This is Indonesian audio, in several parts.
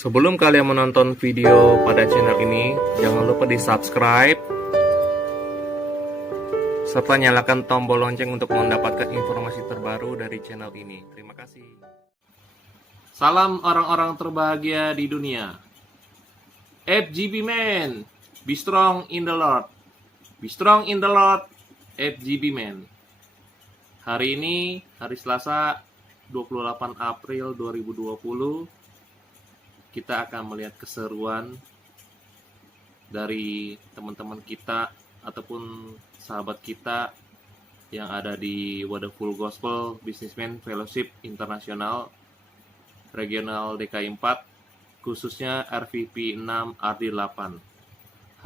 Sebelum kalian menonton video pada channel ini, jangan lupa di subscribe serta nyalakan tombol lonceng untuk mendapatkan informasi terbaru dari channel ini. Terima kasih. Salam orang-orang terbahagia di dunia. FGB Man, be strong in the Lord. Be strong in the Lord, FGB Man. Hari ini, hari Selasa, 28 April 2020, kita akan melihat keseruan dari teman-teman kita ataupun sahabat kita yang ada di Wonderful Gospel Businessman Fellowship Internasional Regional DKI 4, khususnya RVP 6 RD8.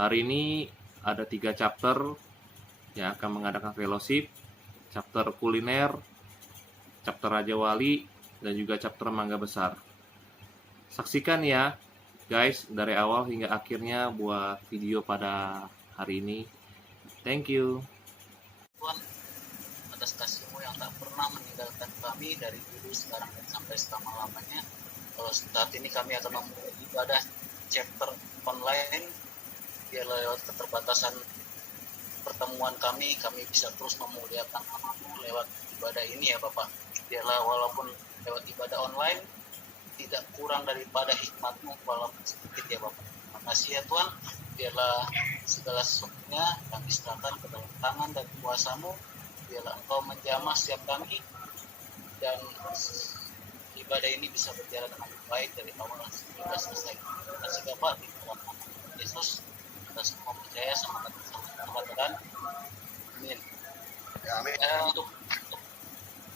Hari ini ada 3 chapter yang akan mengadakan fellowship, chapter kuliner, chapter Raja Wali, dan juga chapter Mangga Besar. Saksikan ya guys dari awal hingga akhirnya buat video pada hari ini. Thank you Tuhan, atas kasih-Mu yang tak pernah meninggalkan kami dari dulu, sekarang dan sampai selama-lamanya. Kalau saat ini kami akan memulai ibadah chapter online, biarlah lewat keterbatasan pertemuan kami bisa terus memuliakan nama-Mu lewat ibadah ini ya Bapak. Biarlah walaupun lewat ibadah online tidak kurang daripada hikmat-Mu walaupun sedikit ya Bapak. Terima kasih ya Tuhan, biarlah segala sesuatunya kami serahkan ke dalam tangan dan kuasa-Mu. Biarlah Engkau menjamah setiap kami dan ibadah ini bisa berjalan dengan baik dari awal hingga selesai. Terima kasih Bapak, di dalam nama Yesus kita semua percaya sama kata-kata. Amin. Amin. Untuk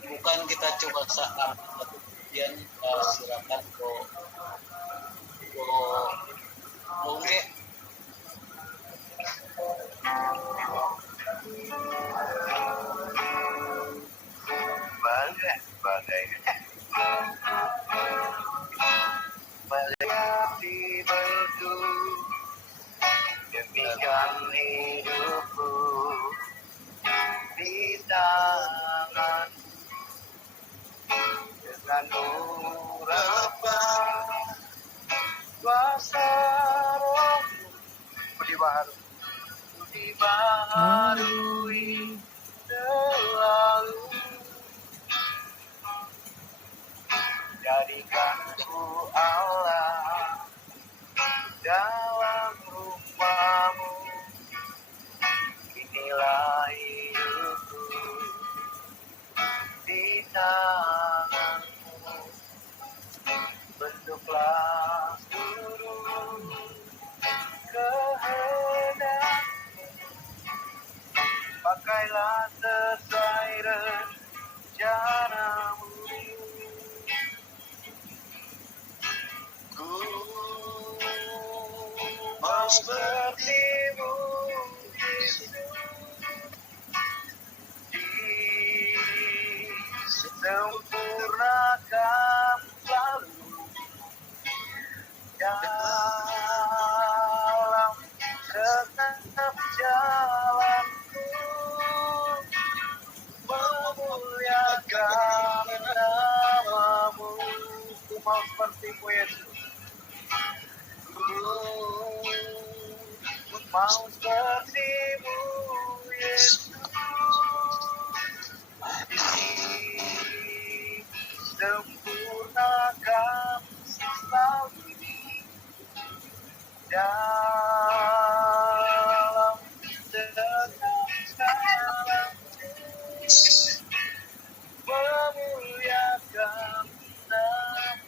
bukan kita coba saat kemudian silakan go Unge. Bagai melewati batu demikian hidupku di tangan dengan urapan kuasa Roh-Mu dibaharui selalu. Jadikanku Allah dalam rumah-Mu, inilah hidupku di tangan-Mu. Bentuklah seluruh kehendak-Mu, pakailah sesuai rencana-Mu. Ku mau seperti-Mu, Yesus, disempurnakan selalu dalam setiap jalanku, memuliakan nama-Mu. Ku mau seperti-Mu, Yesus. Ku mau seperti-Mu, Yesus. Sempurnakan selalu dalam setiap jalan, memuliakan nama-Mu,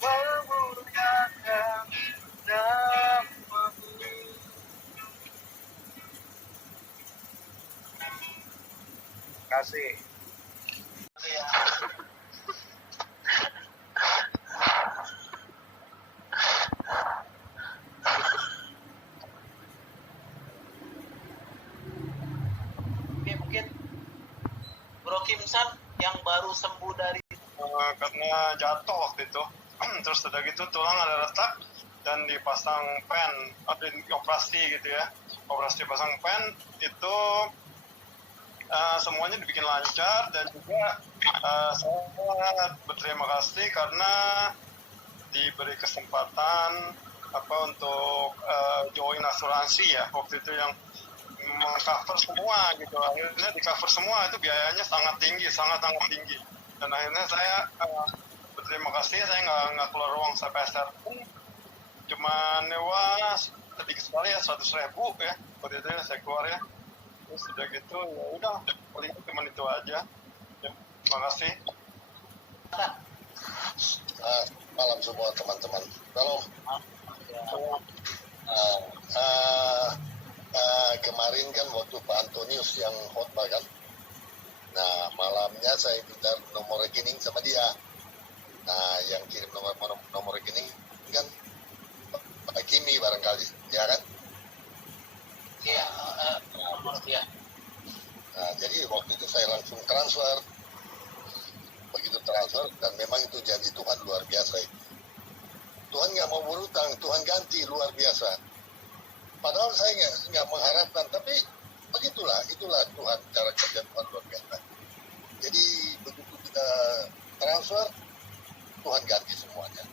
memuliakan nama-Mu. Terima kasih. Mungkin Bro Kimsan yang baru sembuh dari Karena jatuh waktu itu terus udah gitu tulang ada retak dan dipasang pen, ada operasi gitu ya, operasi pasang pen itu semuanya dibikin lancar dan juga Saya berterima kasih karena diberi kesempatan untuk join asuransi ya waktu itu yang mengcover semua gitu. Akhirnya di cover semua itu biayanya sangat tinggi, sangat tinggi. Dan akhirnya saya berterima kasih, saya nggak keluar uang sepeser pun, cuma wah sedikit sekali ya 100.000 ya waktu itu saya keluar ya. Terus sudah gitu ya udah paling cuma itu aja ya, terima kasih. Malam semua teman-teman. Kalau kemarin kan waktu Pak Antonius yang khotbah kan, nah malamnya saya minta nomor rekening sama dia. Nah yang kirim nomor rekening kan Pak Kimi barangkali, ya kan? Iya, ya. Nah jadi waktu itu saya langsung transfer. Begitu transfer, dan memang itu janji Tuhan luar biasa itu. Tuhan nggak mau berutang, Tuhan ganti luar biasa. Padahal saya nggak mengharapkan, tapi begitulah, itulah Tuhan, cara kerja Tuhan luar biasa. Jadi begitu kita transfer, Tuhan ganti semuanya.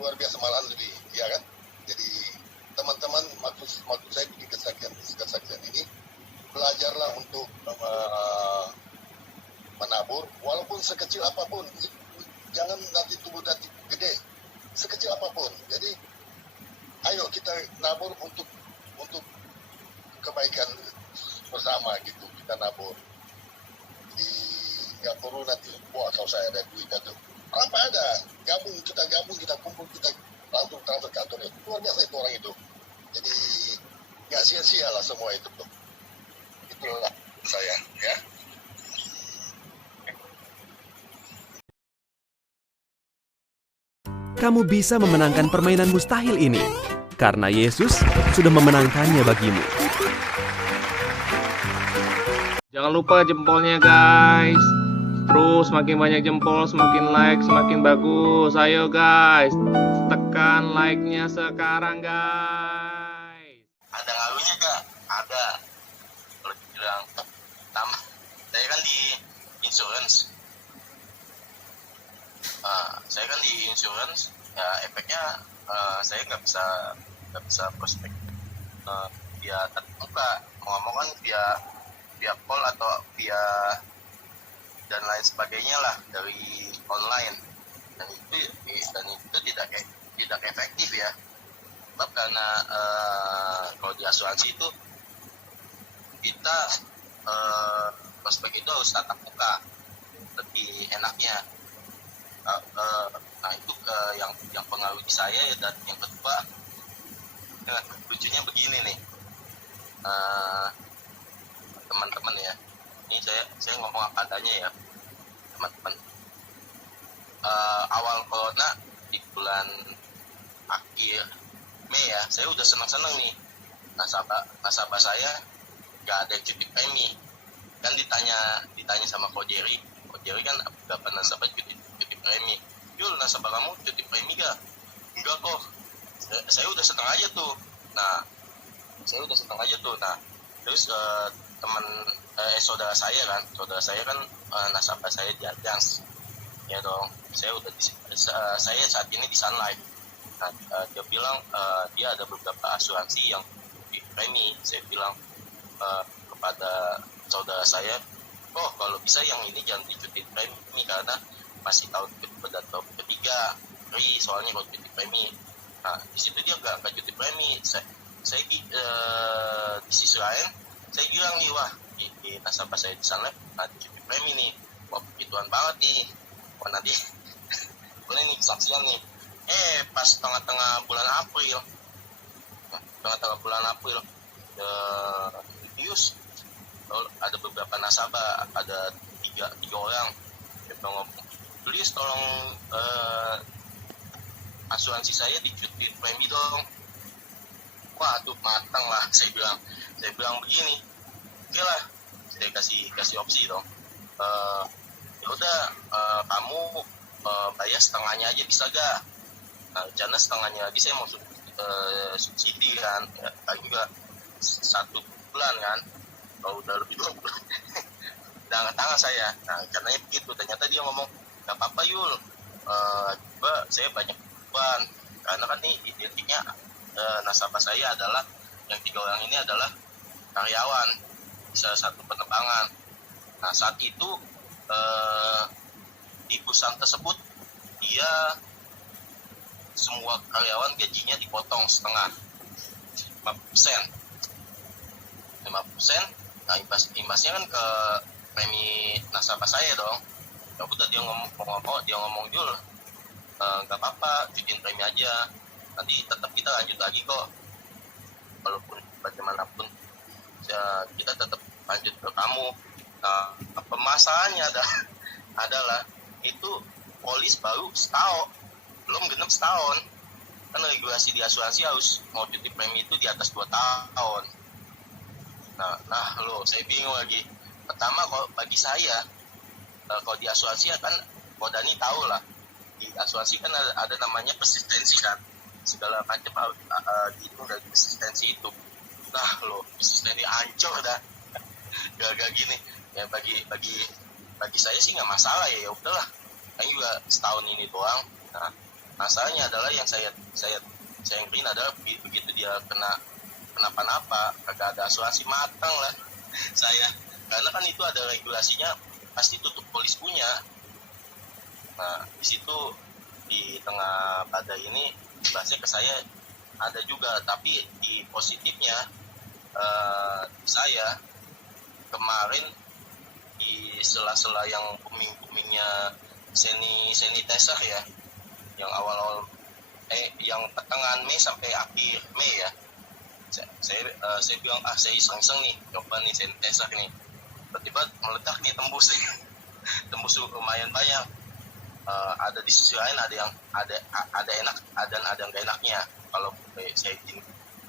Luar biasa, malahan lebih, ya kan? Jadi teman-teman, maksud saya bikin kesaksian ini, belajarlah untuk menabur, walaupun sekecil apapun, jangan nanti tumbuh nanti gede, sekecil apapun. Jadi, ayo kita nabur untuk kebaikan bersama gitu, kita nabur. Jadi nggak perlu nanti, wah kalau saya ada duit itu, apa ada, gabung, kita kumpul, kita langsung transfer ke kantor. Luar biasa itu orang itu. Jadi nggak sia-sia lah semua itu tuh. Itulah saya, ya. Kamu bisa memenangkan permainan mustahil ini, karena Yesus sudah memenangkannya bagimu. Jangan lupa jempolnya guys. Terus semakin banyak jempol, semakin like, semakin bagus. Ayo guys, tekan like-nya sekarang guys. Ada ngaruhnya kak? Ada. Kalau bilang tambah, saya kan di insurance. Saya kan di insurance, ya efeknya saya nggak bisa prospek via tatap muka, mau kan via call atau via dan lain sebagainya lah dari online, dan itu tidak efektif ya, sebab karena kalau di asuransi itu kita prospek itu harus tatap muka, lebih enaknya. Nah itu yang pengaruh di saya ya. Dan yang kedua, lucunya begini nih, teman-teman ya, ini saya ngomong apa adanya ya teman-teman. Awal corona di bulan akhir Mei ya, saya udah senang-senang nih, nasabah saya nggak ada cuti premi. Kan ditanya sama Ko Jerry kan berapa nasabah cuti premi. Yul, nasabah kamu cuti premi gak? Enggak kok. Saya udah senang aja tuh. Nah, terus saudara saya kan nasabah saya di Allianz. Ya dong. Saya saat ini di Sun Life. Nah, dia bilang dia ada beberapa asuransi yang cuti premi. Saya bilang kepada saudara saya, oh kalau bisa yang ini jangan dicuti premi karena masih tahun kedua dan tahun ketiga soalnya kalau cuti premi. Nah di situ dia nggak cuti premi. Saya di sisi lain saya bilang nih, wah di nasabah saya di sana ada cuti premi nih, wah begituan banget nih, wah nanti boleh nih kesaksian nih. Pas tengah-tengah bulan April Tius ada beberapa nasabah, ada tiga orang yang ngomong, please tolong asuransi saya dicuti premi dong. Waduh, matang lah, saya bilang begini, oke lah, saya kasih opsi dong. Ya udah, kamu bayar setengahnya aja bisa gak? Nah, rencana setengahnya lagi saya mau subsidi kan, ya, juga 1 bulan kan, kalau udah lebih 2 bulan. angkat tangan saya. Nah karenanya begitu, ternyata dia ngomong nggak apa-apa Yul, saya banyak beban, karena kan ini identiknya nasabah saya adalah yang 3 orang ini adalah karyawan di salah satu penerbangan. Nah saat itu di perusahaan tersebut dia semua karyawan gajinya dipotong setengah, 5%. Nah imbasnya kan ke premi nasabah saya dong. Ya udah dia ngomong Jul, nggak apa-apa, cuciin premi aja, nanti tetap kita lanjut lagi kok, walaupun bagaimanapun ya, kita tetap lanjut ke kamu. Nah permasalahannya adalah itu polis baru setahun, belum genap setahun, kan regulasi di asuransi harus mau cuti premi itu di atas 2 tahun. Nah lo saya bingung lagi. Pertama kalau bagi saya, kalau di asuransi kan Ko Dani tahu lah, di asuransi kan ada namanya persistensi kan, segala macam dihitung dari persistensi itu. Nah lo persistensi hancur dah gagal gini ya. Bagi saya sih nggak masalah ya udahlah, kan juga setahun ini doang. Nah masalahnya adalah yang saya ingin adalah begitu dia kenapa-napa, kagak ada asuransi matang lah saya, karena kan itu ada regulasinya, pasti tutup polis punya. Nah di situ di tengah badai ini bahasnya ke saya ada juga, tapi di positifnya saya kemarin di sela-sela yang booming-boomingnya sanitizer ya, yang awal-awal yang pertengahan Mei sampai akhir Mei ya, saya bilang saya iseng-iseng nih coba nih sanitizer nih, tiba-tiba meledak nih, tembus lumayan banyak. Ada di sisi lain ada yang ada enak dan ada yang gak enaknya. Kalau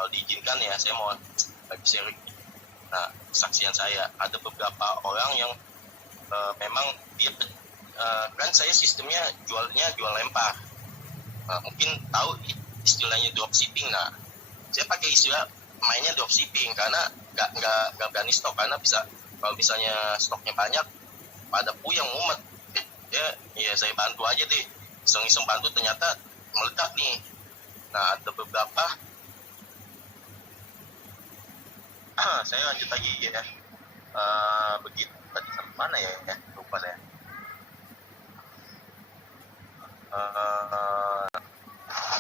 diizinkan ya, saya mau bagi sharing. Nah kesaksian saya, ada beberapa orang yang memang dia kan saya sistemnya jual lempar. Mungkin tahu istilahnya dropshipping. Nah saya pakai istilah mainnya dropshipping karena nggak berani stok, karena kalau misalnya stoknya banyak pada puyeng mumet ya saya bantu aja deh, iseng-iseng bantu, ternyata meledak nih. Nah ada beberapa saya lanjut lagi ya, begitu tadi sampai mana ya lupa saya.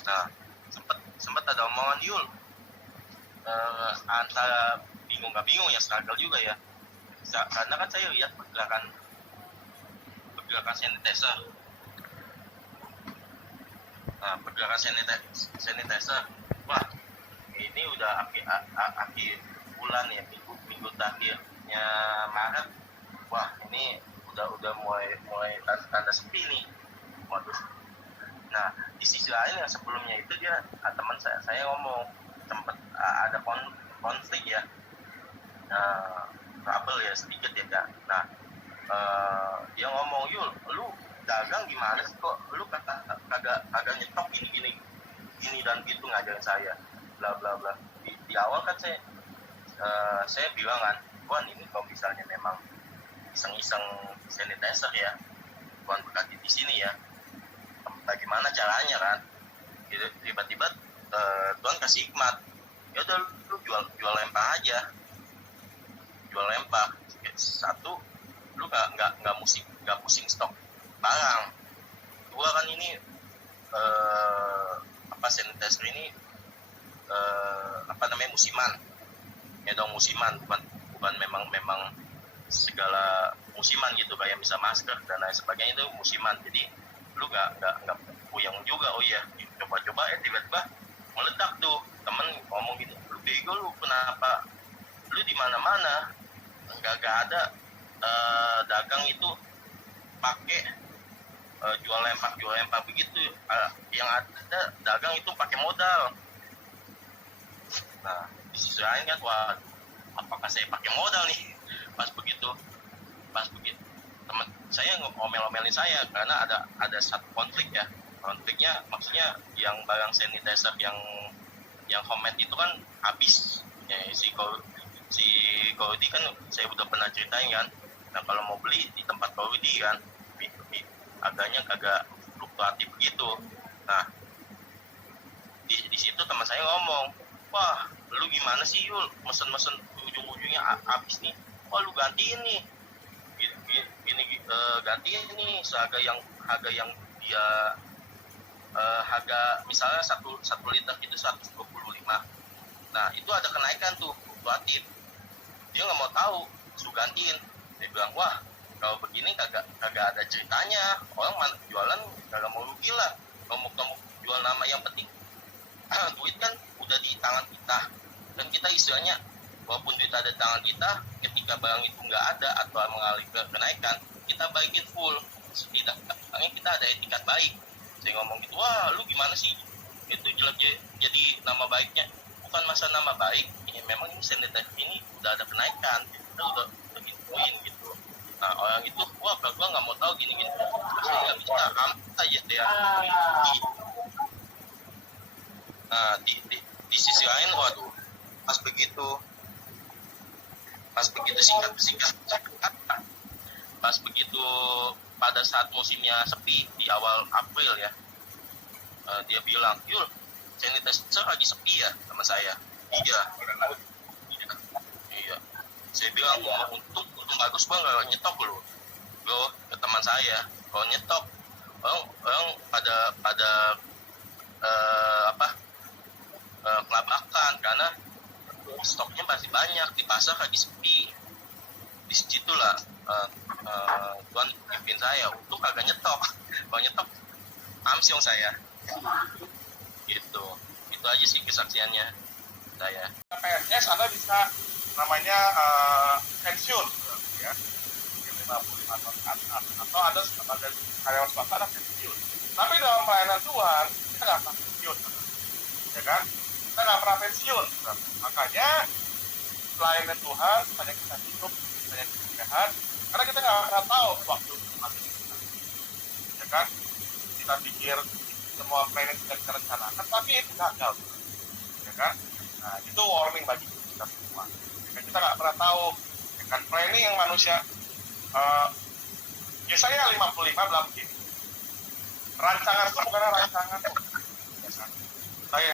Nah sempat ada omongan Yul, antara bingung nggak bingung ya, struggle juga ya, karena kan saya lihat pergerakan sanitizer. Nah pergerakan sanitizer, wah ini udah akhir bulan ya, minggu terakhirnya Maret, wah ini udah mulai tanda sepi nih. Waduh. Nah di sisi lain yang sebelumnya itu dia teman saya ngomong sempat ada konflik ya, trouble ya sedikit ya Kak. Nah dia ngomong, Yul lu dagang gimana sih kok lu kagak nyetok gini dan gitu, ngajarin saya bla bla bla. Di awal kan saya bilang kan, Wan ini kalau misalnya memang iseng-iseng sanitizer ya, Wan berkati di sini ya, bagaimana caranya kan? Gitu, tiba-tiba Tuhan kasih hikmat, ya udah lu jual lempar aja, jual lempar. Satu, lu nggak pusing stok barang. Dua kan ini sanitizer ini musiman ya dong, musiman, bukan memang segala musiman gitu, kayak misal masker dan lain sebagainya itu musiman. Jadi lu nggak puyeng juga. Oh iya coba tiba-tiba meledak tuh, temen ngomong gitu, lu bego lu, kenapa lu di mana-mana nggak ada dagang itu pakai jual lempar begitu, yang ada dagang itu pakai modal. Nah di sisi lain kan, wah apakah saya pakai modal nih? Pas begitu teman saya ngomel-ngomelin saya karena ada satu konfliknya maksudnya yang barang sanitizer yang homemade itu kan habis ya. Si Cody kan saya udah pernah ceritain kan, Nah kalau mau beli di tempat Paudi kan harganya kagak fluktuatif begitu. Nah di situ teman saya ngomong, wah lu gimana sih Yul, mesen-mesen ujung-ujungnya habis nih, wah lu gantiin nih gini, gantiin nih harga yang dia harga misalnya satu liter itu 125. Nah itu ada kenaikan tuh fluktuatif, dia nggak mau tahu, suruh gantiin. Dia bilang, wah kalau begini kagak ada ceritanya, orang jualan kagak mau rugi lah, kamu jual nama, yang penting duit kan udah di tangan kita, dan kita istilahnya walaupun duit ada di tangan kita, ketika barang itu nggak ada atau mengalami kenaikan, kita baikin full, setidaknya kita ada etikat baik. Saya ngomong gitu, wah lu gimana sih, itu jelek jadi nama baiknya. Bukan masa nama baik, ini memang ini sanitizer ini udah ada kenaikan, kita udah gituin gitu. Nah orang itu, wah gua nggak mau tahu gini, saya nggak bisa amat aja dia. Nah di sisi lain, waduh, pas begitu singkat, pas begitu pada saat musimnya sepi di awal April ya, dia bilang, Yul, sanitizer lagi sepi ya sama saya. Iya. Saya bilang, untung bagus banget kalau nyetok lo ke teman saya. Kalau nyetok orang pada kelabakan karena stoknya masih banyak, di pasar lagi sepi. Disitulah Tuhan pimpin saya untuk kagak nyetok. Kalau nyetok amsyong saya. Gitu. Itu aja sih kesaksiannya saya. PNS Anda bisa namanya pensiun ya, 55 tahun ke atas, atau ada sebagai karyawan swasta ada pensiun. Tapi dalam pelayanan Tuhan kita nggak pernah pensiun, ya kan? Kita nggak pernah pensiun. Makanya pelayanan Tuhan supaya kita hidup, supaya kita sehat, karena kita nggak pernah tahu waktu mati kita, ya kan? Kita pikir semua pelayanan sudah kita rencanakan, tapi itu gagal, ya kan? Nah itu warning bagi kita semua. Kita nggak pernah tahu, ya kan? Planning yang manusia Yesaya 55 bilang begini, rancanganku bukan rancangan, ya kan? Saya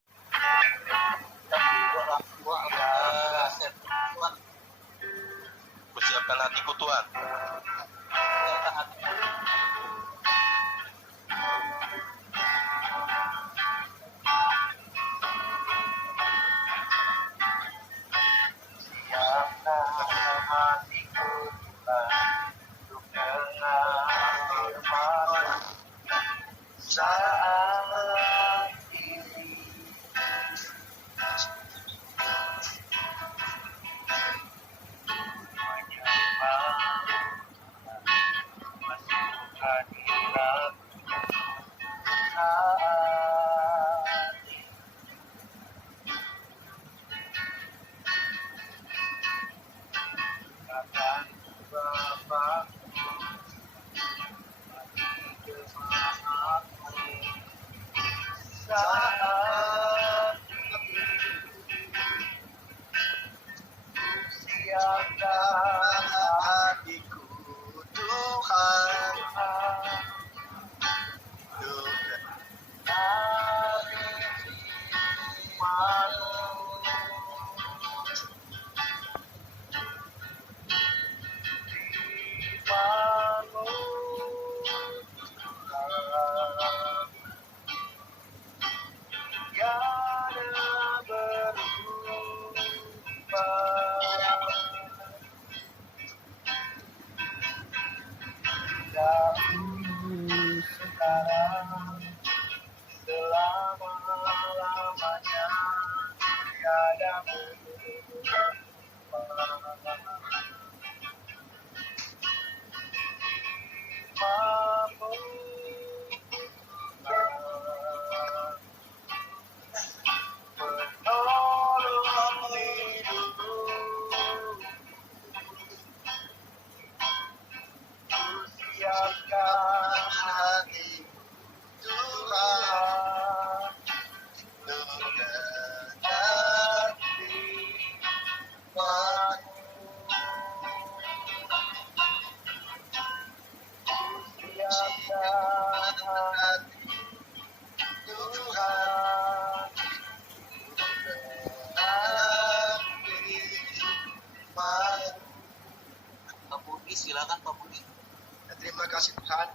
Persiapkan hatiku Tuhan.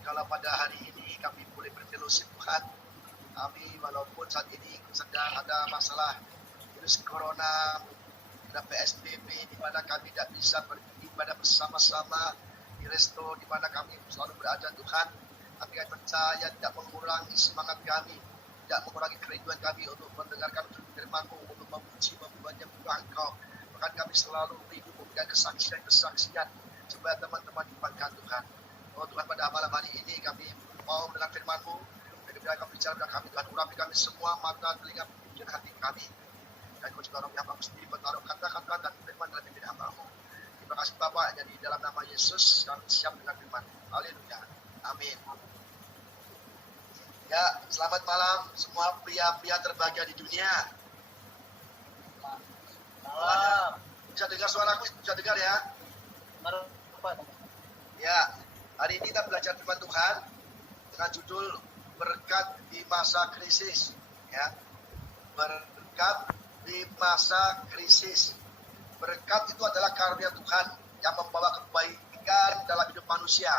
kalau pada hari ini kami boleh berfellowship Tuhan. Kami walaupun saat ini sedang ada masalah virus corona, ada PSBB di mana kami tidak bisa beribadah bersama-sama di resto di mana kami selalu berada Tuhan. Tapi kami percaya tidak mengurangi semangat kami, tidak mengurangi kerinduan kami untuk mendengarkan firman-Mu, untuk memuji, menyembah Engkau. Bahkan kami selalu rindu memberikan kesaksian supaya teman-teman dibanggakan Tuhan. Oh Tuhan, pada malam hari ini kami mau mendengar firman-Mu. Kemudian kami bicara kepada kami, Tuhan, urapi kami semua mata, telinga, pikiran hati kami. Dan Kau juga urapi hamba-Mu sendiri, bertaruh kata-kata dan firman dalam pimpin hamba-Mu. Terima kasih Bapak, jadi dalam nama Yesus kami siap dengan firman. Haleluya. Amin. Ya, selamat malam semua pria-pria terbahagia di dunia. Malam. Bisa dengar suaraku? Bisa dengar ya? Ya, hari ini kita belajar firman Tuhan dengan judul berkat di masa krisis. Ya, berkat di masa krisis. Berkat itu adalah karunia Tuhan yang membawa kebaikan dalam hidup manusia.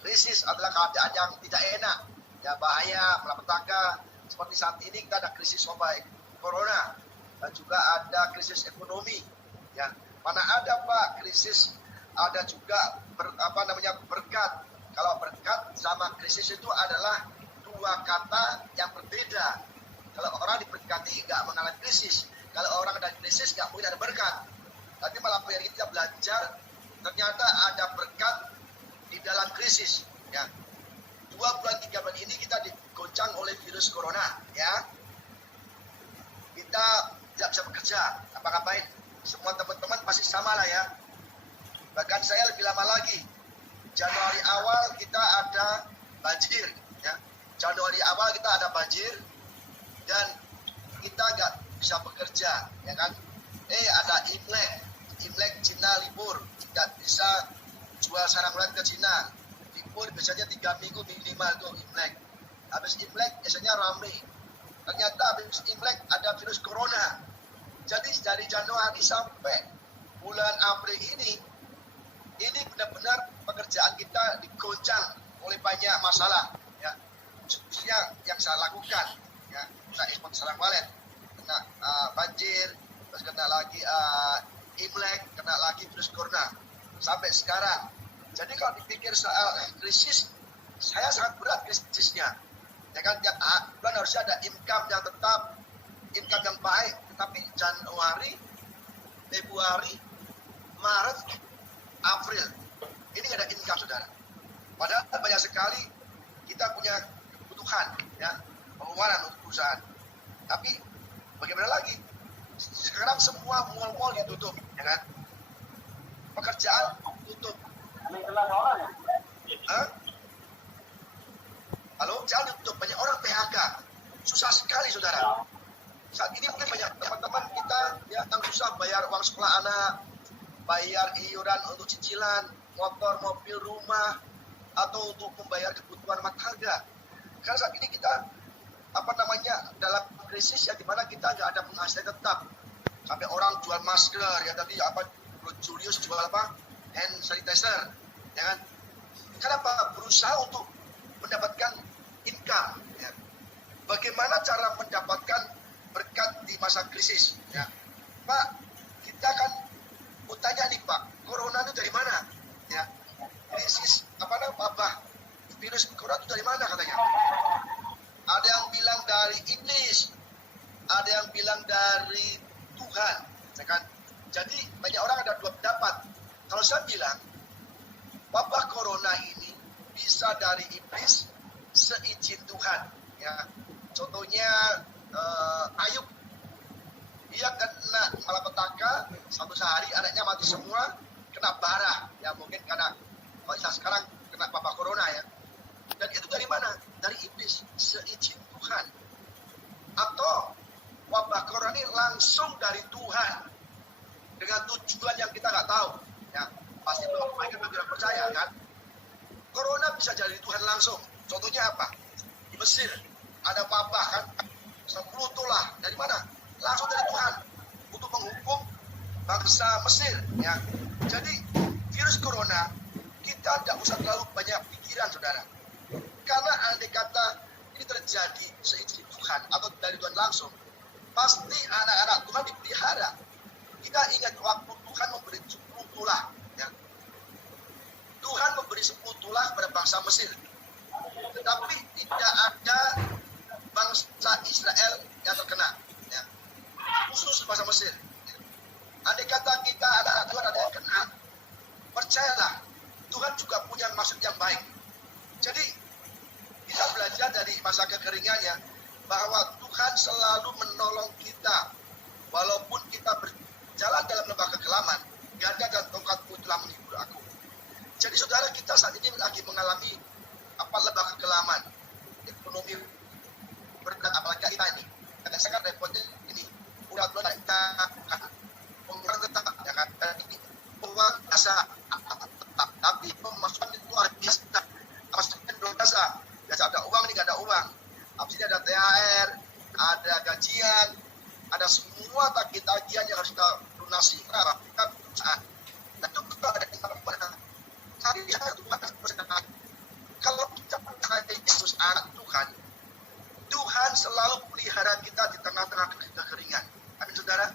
Krisis adalah keadaan yang tidak enak, ya bahaya, malapetaka. Seperti saat ini kita ada krisis wabah corona dan juga ada krisis ekonomi. Ya, mana ada Pak krisis, ada juga berkat. Kalau berkat sama krisis itu adalah dua kata yang berbeda. Kalau orang diberkati nggak mengalami krisis, kalau orang ada krisis nggak mungkin ada berkat. Tapi malam hari ini kita belajar ternyata ada berkat di dalam krisis. Ya, 2 bulan 3 bulan ini kita digoncang oleh virus corona. Ya, kita tidak bisa bekerja, apa-apain. Semua teman-teman pasti sama lah ya. Bahkan saya lebih lama lagi. Januari awal kita ada banjir. Ya, Januari awal kita ada banjir dan kita nggak bisa bekerja, ya kan? Ada Imlek Cina libur, tidak bisa jual sarang-sarang ke Cina. Libur biasanya 3 minggu minimal tuh Imlek. Habis Imlek biasanya ramai. Ternyata habis Imlek ada virus corona. Jadi dari Januari sampai bulan April ini benar-benar pekerjaan kita digoncang oleh banyak masalah. Ya, khususnya yang saya lakukan, ya, saya ekspor sarang walet, kena banjir, terus kena lagi Imlek, kena lagi virus corona sampai sekarang. Jadi kalau dipikir soal krisis, saya sangat berat krisisnya. Ya kan, tiap bulan harusnya ada income yang tetap, income yang baik. Tetapi Januari, Februari, Maret, April, ini nggak ada income, saudara. Padahal banyak sekali kita punya kebutuhan, ya, pengeluaran untuk perusahaan. Tapi bagaimana lagi? Sekarang semua mal-mal ditutup, ya kan? Pekerjaan tutup. Halo, jangan ditutup. Banyak orang PHK. Susah sekali, saudara. Saat ini mungkin banyak teman-teman kita ya yang susah bayar uang sekolah anak, bayar iuran untuk cicilan, motor, mobil, rumah, atau untuk membayar kebutuhan rumah tangga. Karena saat ini kita dalam krisis ya, dimana kita nggak ada penghasilan tetap. Sampai orang jual masker, ya tadi Julius jual hand sanitizer, ya kan? Kenapa? Berusaha untuk mendapatkan income. Ya. Bagaimana cara mendapatkan berkat di masa krisis? Ya. Pak, kita kan mau tanya nih Pak, corona itu dari mana? Ya, krisis wabah virus corona itu dari mana katanya? Ada yang bilang dari iblis, ada yang bilang dari Tuhan, ya kan? Jadi banyak orang ada dua pendapat. Kalau saya bilang wabah corona ini bisa dari iblis seizin Tuhan. Ya, contohnya Ayub, dia kena malapetaka, satu sehari anaknya mati semua, kena bara. Ya mungkin karena kalau sekarang kena wabah corona ya. Dan itu dari mana? Dari iblis seizin Tuhan. Atau wabah corona ini langsung dari Tuhan dengan tujuan yang kita nggak tahu. Ya, pasti mereka tidak percaya kan? Corona bisa jadi Tuhan langsung. Contohnya apa? Di Mesir ada wabah kan, 10 tulah. Dari mana? Langsung dari Tuhan untuk menghukum bangsa Mesir. Ya, jadi virus corona kita tidak usah terlalu banyak pikiran, saudara. Karena andai kata ini terjadi seizin Tuhan atau dari Tuhan langsung, pasti anak-anak Tuhan dipelihara. Kita ingat waktu Tuhan memberi 10 tulah. Ya. Tuhan memberi 10 tulah kepada bangsa Mesir. Tetapi tidak ada bangsa Israel yang terkena. Ya. Khusus bangsa Mesir. Ya. Andai kata kita anak-anak Tuhan ada yang kena, percayalah, Tuhan juga punya maksud yang baik. Jadi, kita belajar dari masa kekeringannya, bahwa Tuhan selalu menolong kita. Walaupun kita berjalan dalam lembah kekelaman, gada dan tongkatmu telah menghibur aku. Jadi saudara, kita saat ini lagi mengalami lembah kekelaman. Ekonomi bergerak, apalagi kita ini. Karena sangat repotnya ini. Udah kita orang tetap, ya kan? Uang biasa, tapi pemasukan itu habis. Pemasukan biasa. Biasa ada uang, ini nggak ada uang. Habis ini ada THR, ada gajian, ada semua tagihan yang harus kita lunasi. Kenapa? Kita perusahaan. Dan juga ada kita pada hari Tuhan. Kalau kita percaya Yesus anak Tuhan, Tuhan selalu pelihara kita di tengah-tengah kekeringan. Amin saudara.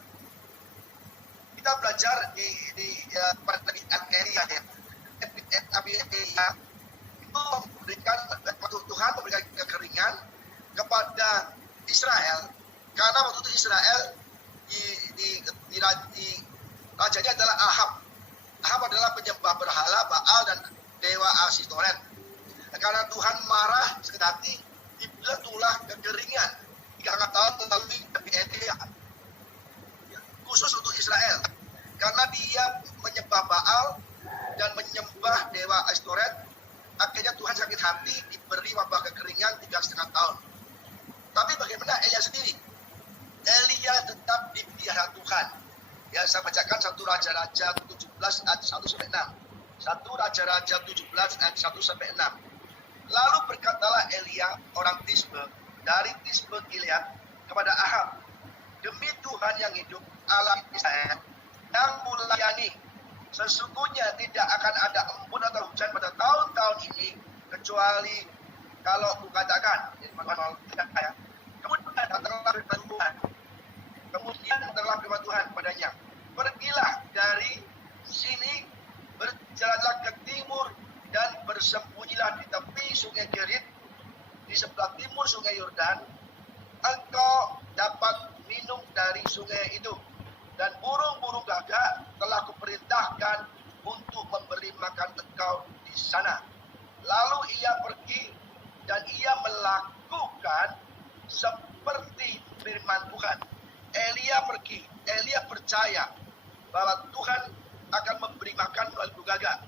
Kita belajar di Elia ya. Elia itu memberikan waktu Tuhan memberikan kekeringan kepada Israel, karena waktu itu Israel di rajanya adalah Ahab. Ahab adalah penyembah berhala Baal dan dewa Asitoret. Karena Tuhan marah sakit hati, dibelah kekeringan 3 tahun melalui Nabi Elia, khusus untuk Israel, karena dia menyembah Baal dan menyembah dewa Asitoret. Akhirnya Tuhan sakit hati, diberi wabah kekeringan 3,5 tahun. Tapi bagaimana Elia sendiri? Elia tetap dipelihara Tuhan. Ya, saya bacakan 1 Raja-Raja 17 ayat 1-6. 1 Raja-Raja 17 ayat 1-6. Lalu berkatalah Elia orang Tisbe dari Tisbe Gilead kepada Ahab, demi Tuhan yang hidup, Allah Israel yang mulayani, sesungguhnya tidak akan ada embun atau hujan pada tahun-tahun ini, kecuali kalau kukatakan. Kemudian datanglah firman Tuhan. Kemudian datanglah firman Tuhan padanya, pergilah dari sini, berjalanlah ke timur dan bersembunyilah di tepi sungai Kerit, di sebelah timur sungai Yordan. Engkau dapat minum dari sungai itu, dan burung-burung gagak telah kuperintahkan untuk memberi makan engkau di sana. Lalu ia pergi dan ia melakukan seperti firman Tuhan. Elia pergi, Elia percaya bahwa Tuhan akan memberi makan melalui burung gagak.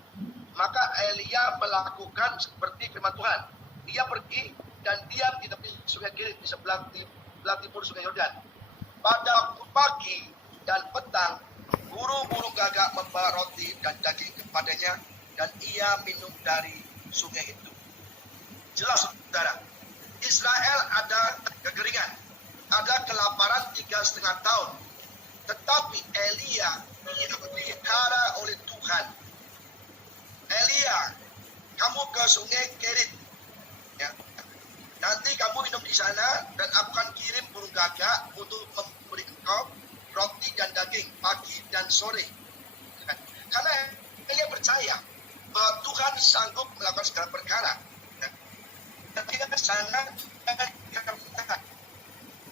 Maka Elia melakukan seperti firman Tuhan. Dia pergi dan diam di tepi sungai Kerit, di sebelah timur sungai Yordan. Pada waktu pagi dan petang, burung-burung gagak membawa roti dan daging kepadanya, dan ia minum dari sungai itu. Jelas saudara, Israel ada kekeringan, ada kelaparan 3,5 tahun. Tetapi Elia dipelihara oleh Tuhan. Elia, kamu ke sungai Kerit, ya. Nanti kamu minum di sana, dan aku akan kirim burung gagak untuk memberi engkau roti dan daging pagi dan sore. Karena Elia percaya bahwa Tuhan sanggup melakukan segala perkara. Dan kita ke sana, kita akan bertahan.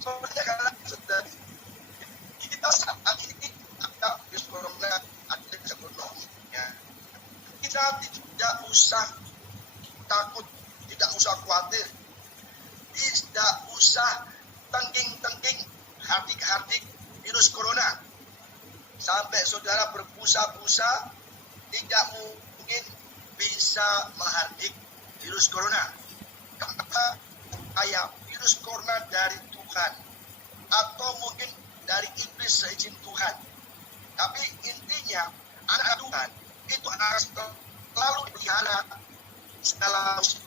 Soalnya karena kita saat ini ada virus corona, ada ekonomi, ya. Kita tidak usah takut, tidak usah khawatir, tidak usah tengking-tengking, hardik-hardik virus corona. Sampai saudara berbusa-busa, tidak mungkin bisa menghardik virus corona. Karena kayak virus corona dari Tuhan, atau mungkin dari iblis seizin Tuhan. Tapi intinya, anak Tuhan itu akan selalu dipelihara segala musim.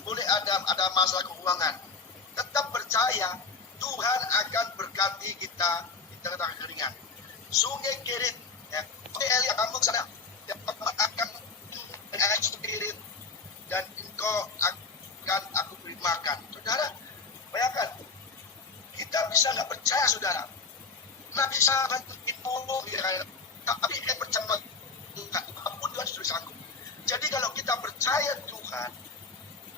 Boleh ada masalah keuangan, tetap percaya Tuhan akan berkati kita di tengah-tengah kekeringan. Sungai Kerit, ya. Elia, kamu sana, akan Kerit engkau akan aku beri makan. Saudara, bayangkan, kita bisa nggak percaya, saudara. Nabi sahabat itu, tapi dia percaya Tuhan, apapun Tuhan sudah sanggup. Jadi kalau kita percaya Tuhan,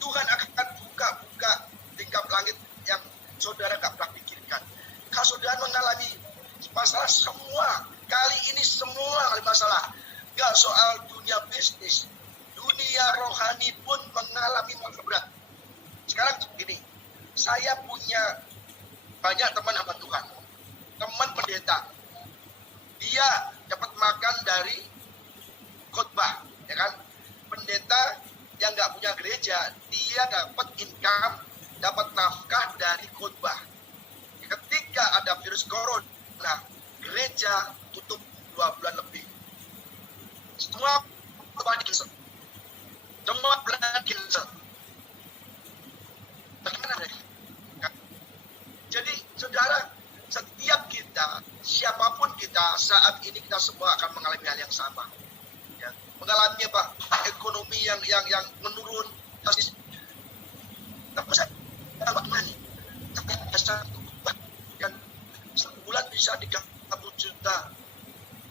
Tuhan akan buka tingkap langit yang saudara nggak pernah pikirkan. Kalau saudara mengalami masalah semua, kali ini semua mengalami masalah. Nggak soal dunia bisnis, dunia rohani pun mengalami masalah berat. Sekarang begini, saya punya banyak teman hamba Tuhan, teman pendeta. Dia dapat makan dari khotbah, ya kan? Pendeta yang nggak punya gereja, dia dapat income, dapat nafkah dari khotbah. Ketika ada virus corona, gereja tutup 2 bulan lebih. Semua khotbah di cancel. Semua bulan cancel. Bagaimana mereka? Jadi, saudara, setiap kita, siapapun kita, saat ini kita semua akan mengalami hal yang sama. Ya, mengalami apa? Ekonomi yang menurun. Tapi saya bagaimana? Tapi bisa dan sebulan bisa 30 juta.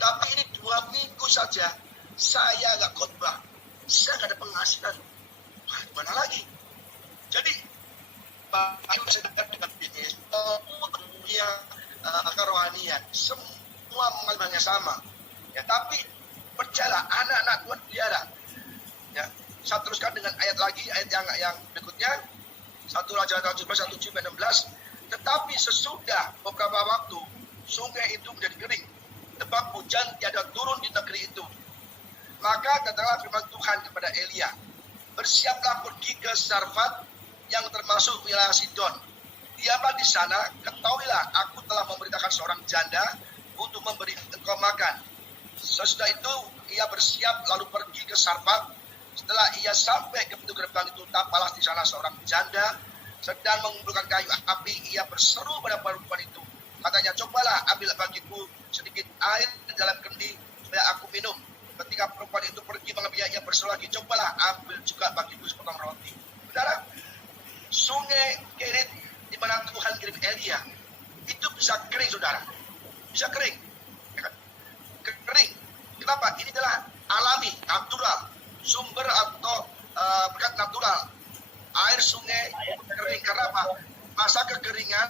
Tapi ini 2 minggu saja saya nggak khotbah, saya nggak ada penghasilan. Wah, gimana lagi? Jadi, ayo saya dengan bisnis, dunia kerohanian, semua mengalami yang sama. Ya, tapi percayalah, anak-anak Tuhan pelihara. Ya, saya teruskan dengan ayat lagi, ayat yang berikutnya. 1 Raja 17:7-16. Tetapi sesudah beberapa waktu, sungai itu menjadi kering, sebab hujan tiada turun di negeri itu. Maka datanglah firman Tuhan kepada Elia, bersiaplah pergi ke Sarfat yang termasuk wilayah Sidon. Diamlah di sana, ketahuilah aku telah memerintahkan seorang janda untuk memberi engkau makan. Sesudah itu ia bersiap lalu pergi ke Sarfat. Setelah ia sampai ke pintu gerbang itu, tampaklah di sana seorang janda sedang mengumpulkan kayu api. Ia berseru pada perempuan itu, katanya, cobalah ambil bagiku sedikit air di dalam kendi supaya aku minum. Ketika perempuan itu pergi mengambilnya, ia berseru lagi, cobalah ambil juga bagiku sepotong roti. Saudara, sungai Kerit di mana Tuhan kirim Elia itu bisa kering, saudara, bisa kering, ya kan? Kering. Kenapa? Ini adalah alami, natural, sumber atau berkat natural. Air sungai kering karena apa? Masa kekeringan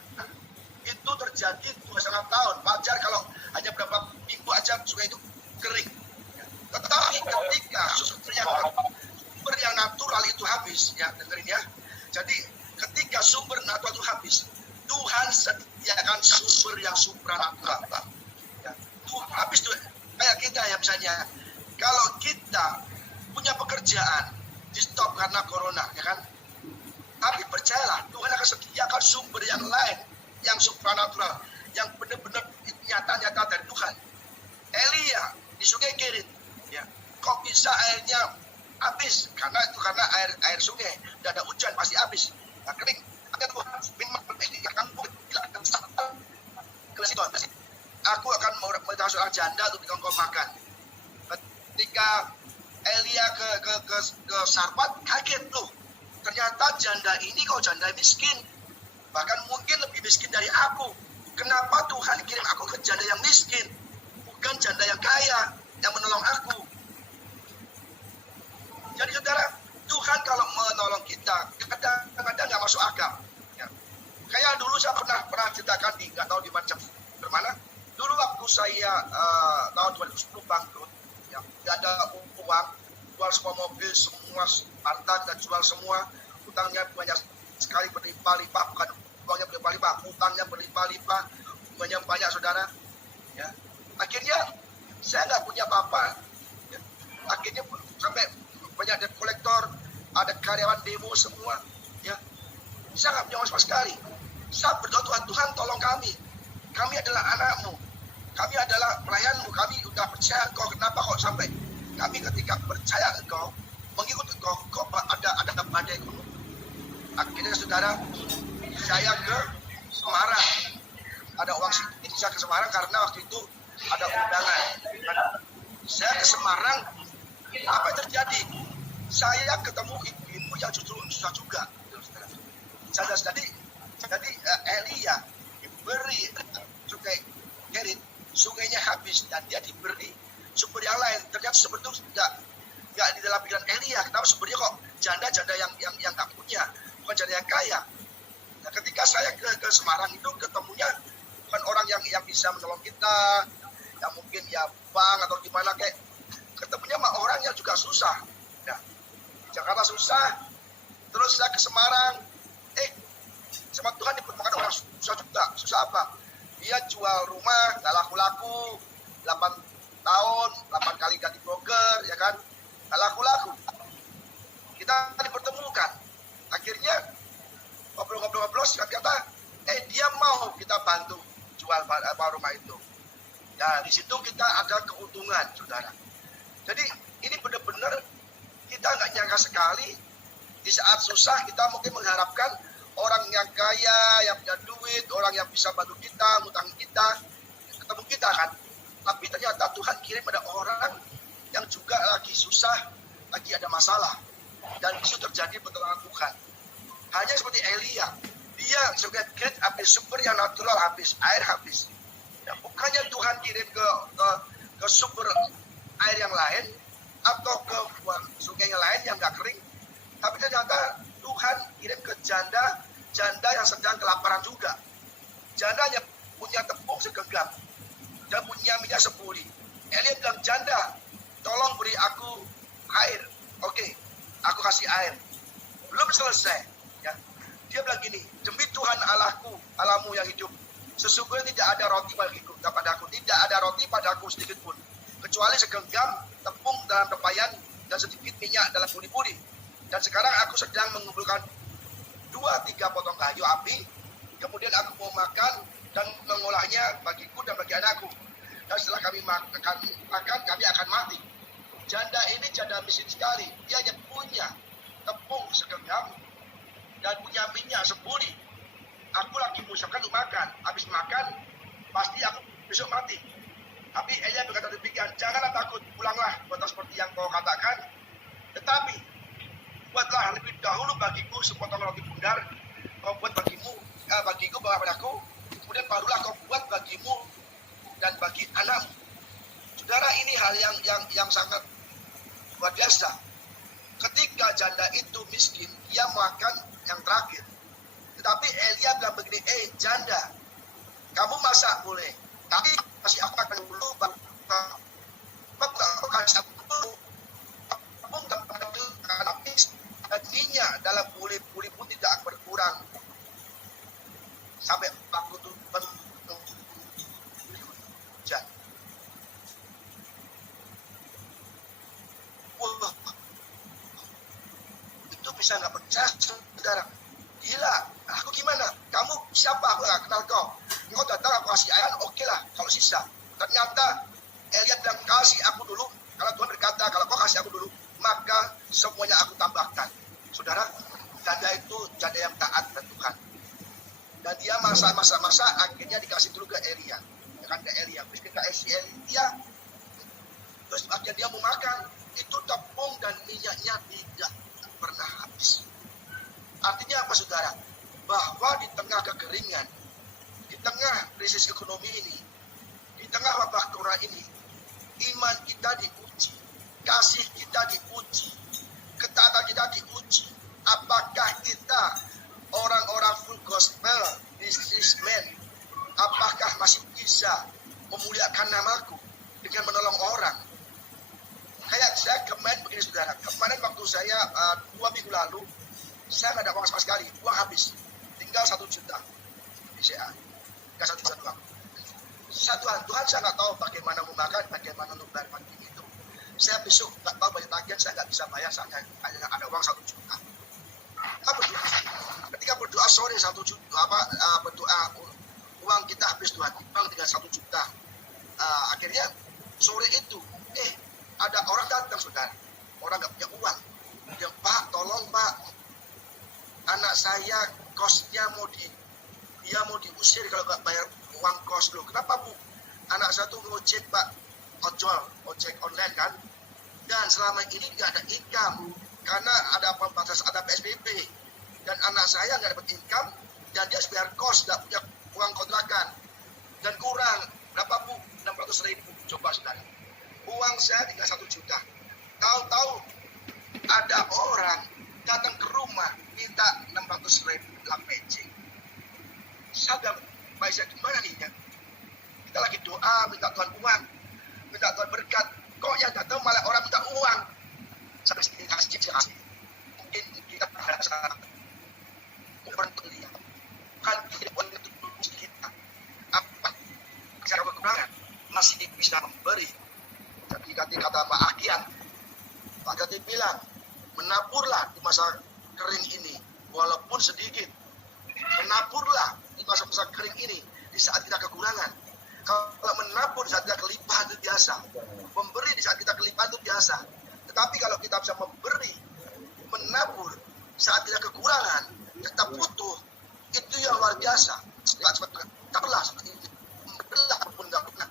itu terjadi 2,5 tahun. Wajar kalau hanya beberapa minggu aja sungai itu kering. Tetapi ketika sumber yang natural itu habis, ya dengerin ya. Jadi ketika sumber natural itu habis, Tuhan sediakan sumber yang supranatural. Ya, Tuhan habis tuh kayak kita ya, misalnya kalau kita punya pekerjaan di stop karena corona, ya kan? Tapi percayalah, Tuhan akan sediakan sumber yang lain, yang supranatural, yang benar-benar nyata-nyata dari Tuhan. Elia di sungai Kerit, ya, kok bisa airnya habis? Karena air sungai, tidak ada hujan, pasti habis. Nah, kering. Ada Tuhan, aku akan meminta seorang janda untuk engkau makan. Ketika Elia ke Sarfat, kaget loh. Ternyata janda ini kok janda miskin. Bahkan mungkin lebih miskin dari aku. Kenapa Tuhan kirim aku ke janda yang miskin? Bukan janda yang kaya, yang menolong aku. Jadi saudara, Tuhan kalau menolong kita, kadang-kadang nggak masuk akal. Ya. Kayak dulu saya pernah ceritakan nggak tahu di macam bermana. Dulu waktu saya tahun 2010 bangkrut, ya, nggak ada uang, jual semua mobil, semua harta kita jual semua, utangnya banyak sekali berlimpah-limpah, bukan uangnya berlimpah-limpah, utangnya berlimpah-limpah, bunganya banyak, saudara. Ya. Akhirnya saya nggak punya apa-apa. Ya. Akhirnya sampai banyak debt kolektor, ada karyawan demo semua. Ya. Saya nggak punya uang sama sekali. Saya berdoa, Tuhan tolong kami. Kami adalah anakmu. Kami adalah pelayanmu. Kami sudah percaya engkau. Kenapa kok sampai kami ketika percaya engkau, mengikut engkau, kok ada badai gunung. Akhirnya saudara, saya ke Semarang. Ada uang sedikit, saya ke Semarang karena waktu itu ada undangan. Saya ke Semarang, apa yang terjadi? Saya ketemu ibu-ibu ya justru susah juga. Jadi Elia diberi sungai Kerit, sungainya habis dan dia diberi sumber yang lain. Ternyata sumber itu nggak di dalam pikiran Elia. Kenapa sumbernya kok janda-janda yang nggak punya, bukan janda yang kaya. Nah, ketika saya ke Semarang itu ketemunya bukan orang yang bisa menolong kita, yang mungkin ya bank atau gimana, kayak ketemunya sama orang yang juga susah. Nah, di Jakarta susah, terus saya ke Semarang, sama Tuhan dipertemukan orang susah juga. Susah apa? Dia jual rumah nggak laku-laku, 8 tahun, 8 kali ganti broker, ya kan? Nggak laku-laku. Kita dipertemukan. Akhirnya ngobrol-ngobrol, kata, dia mau kita bantu jual rumah itu. Nah, di situ kita ada keuntungan, saudara. Jadi ini benar-benar kita nggak nyangka sekali di saat susah kita mungkin mengharapkan orang yang kaya, yang punya duit, orang yang bisa bantu kita, ngutangin kita, ketemu kita kan. Tapi ternyata Tuhan kirim pada orang yang juga lagi susah, lagi ada masalah. Dan itu terjadi pertolongan Tuhan. Hanya seperti Elia, dia sebagai gate habis, sumber yang natural habis, air habis. Ya, bukannya Tuhan kirim ke sumber air yang lain atau ke sungai yang lain yang nggak kering, tapi ternyata Tuhan kirim ke janda yang sedang kelaparan juga. Janda yang punya tepung segenggam dan punya minyak sepuri. Elia bilang, janda, tolong beri aku air. Oke, aku kasih air. Belum selesai. Ya. Dia bilang gini, demi Tuhan Allahku, Allahmu yang hidup, sesungguhnya tidak ada roti bagiku, padaku, tidak ada roti padaku sedikit pun, kecuali segenggam tepung dalam tempayan dan sedikit minyak dalam buli-buli. Dan sekarang aku sedang mengumpulkan 2-3 potong kayu api, kemudian aku mau makan dan mengolahnya bagiku dan bagi anakku. Dan setelah kami makan, kami akan mati. Janda ini janda miskin sekali. Dia hanya punya tepung segenggam dan punya minyak sebuli. Aku lagi mengusahakan untuk makan. Habis makan, pasti aku besok mati. Tapi Elia berkata demikian, janganlah takut, pulanglah, buatlah seperti yang kau katakan. Tetapi buatlah lebih dahulu bagiku sepotong roti bundar, kau buat bagiku bawa padaku, kemudian barulah kau buat bagimu dan bagi anakmu. Saudara, ini hal yang sangat luar biasa. Ketika janda itu miskin, dia makan yang terakhir. Tetapi Elia bilang begini, janda, kamu masak boleh, tapi kasih aku makan dulu, baru kasih aku dulu. Tepung tempat itu akan habis, dan minyak dalam buli-buli pun tidak akan berkurang sampai waktu itu penuh hujan. Wah, itu bisa nggak percaya, saudara? Gila, aku gimana? Kamu siapa? Aku nggak kenal kau. Kau datang aku kasih air, oke lah kalau sisa. Ternyata Elia bilang, kasih aku dulu. Kalau Tuhan berkata, kalau kau kasih aku dulu, maka semuanya aku tambahkan. Saudara, janda itu janda yang taat pada Tuhan. Dan dia masa akhirnya dikasih dulu ke Elia. Ya kan, ke Elia. Terus kita isi Elia. Terus akhirnya dia mau makan. Itu tepung dan minyaknya tidak pernah habis. Artinya apa, saudara? Bahwa di tengah kekeringan, di tengah krisis ekonomi ini, di tengah wabah corona ini, iman kita diuji, kasih kita diuji, ketaatan kita diuji. Apakah kita orang-orang full gospel, businessman, apakah masih bisa memuliakan namaku dengan menolong orang? Kayak saya kemarin begini, saudara. Kemarin waktu saya 2 minggu lalu, saya nggak ada uang sama sekali, uang habis, tinggal 1 juta di CA, nggak 1 juta doang. Tuhan saya nggak tahu bagaimana mau makan, bagaimana untuk bayar parkir itu. Saya besok nggak tahu banyak tagihan, saya nggak bisa bayar, saya hanya ada uang 1 juta. Kita berdoa, ketika berdoa sore 1 juta, berdoa uang kita habis Tuhan, uang tinggal 1 juta. Akhirnya sore itu, ada orang datang, saudara, orang nggak punya uang. Dia, Pak, tolong Pak, anak saya kosnya dia mau diusir kalau nggak bayar uang kos dulu. Kenapa, Bu? Anak saya tuh ngojek, Pak, ojek online kan, dan selama ini nggak ada income. karena ada pembatasan, ada PSBB, dan anak saya nggak dapat income, dan dia bayar kos, nggak punya uang kontrakan, dan kurang berapa Bu? 600.000. Coba saudara, uang saya tinggal 1 juta. Tahu-tahu ada orang datang ke rumah minta 600.000 dalam PC. Saya bilang, baik saya gimana nih ya? Kita lagi doa, minta Tuhan uang, minta Tuhan berkat. Kok yang datang malah orang minta uang? Sampai sini kasih. Mungkin kita berharap sana. Beruntung dia. Kan tidak boleh untuk kita. Apa? Secara kekurangan masih bisa memberi. Jadi kata Pak Akian, Pak Gati bilang, menaburlah di masa kering ini, walaupun sedikit. Menaburlah di masa-masa kering ini, di saat kita kekurangan. Kalau menabur di saat kita kelimpahan itu biasa. Memberi di saat kita kelimpahan itu biasa. Tetapi kalau kita bisa memberi, menabur saat kita kekurangan, kita butuh, itu yang luar biasa. Taburlah seperti ini. Memberilah apapun tidak pernah.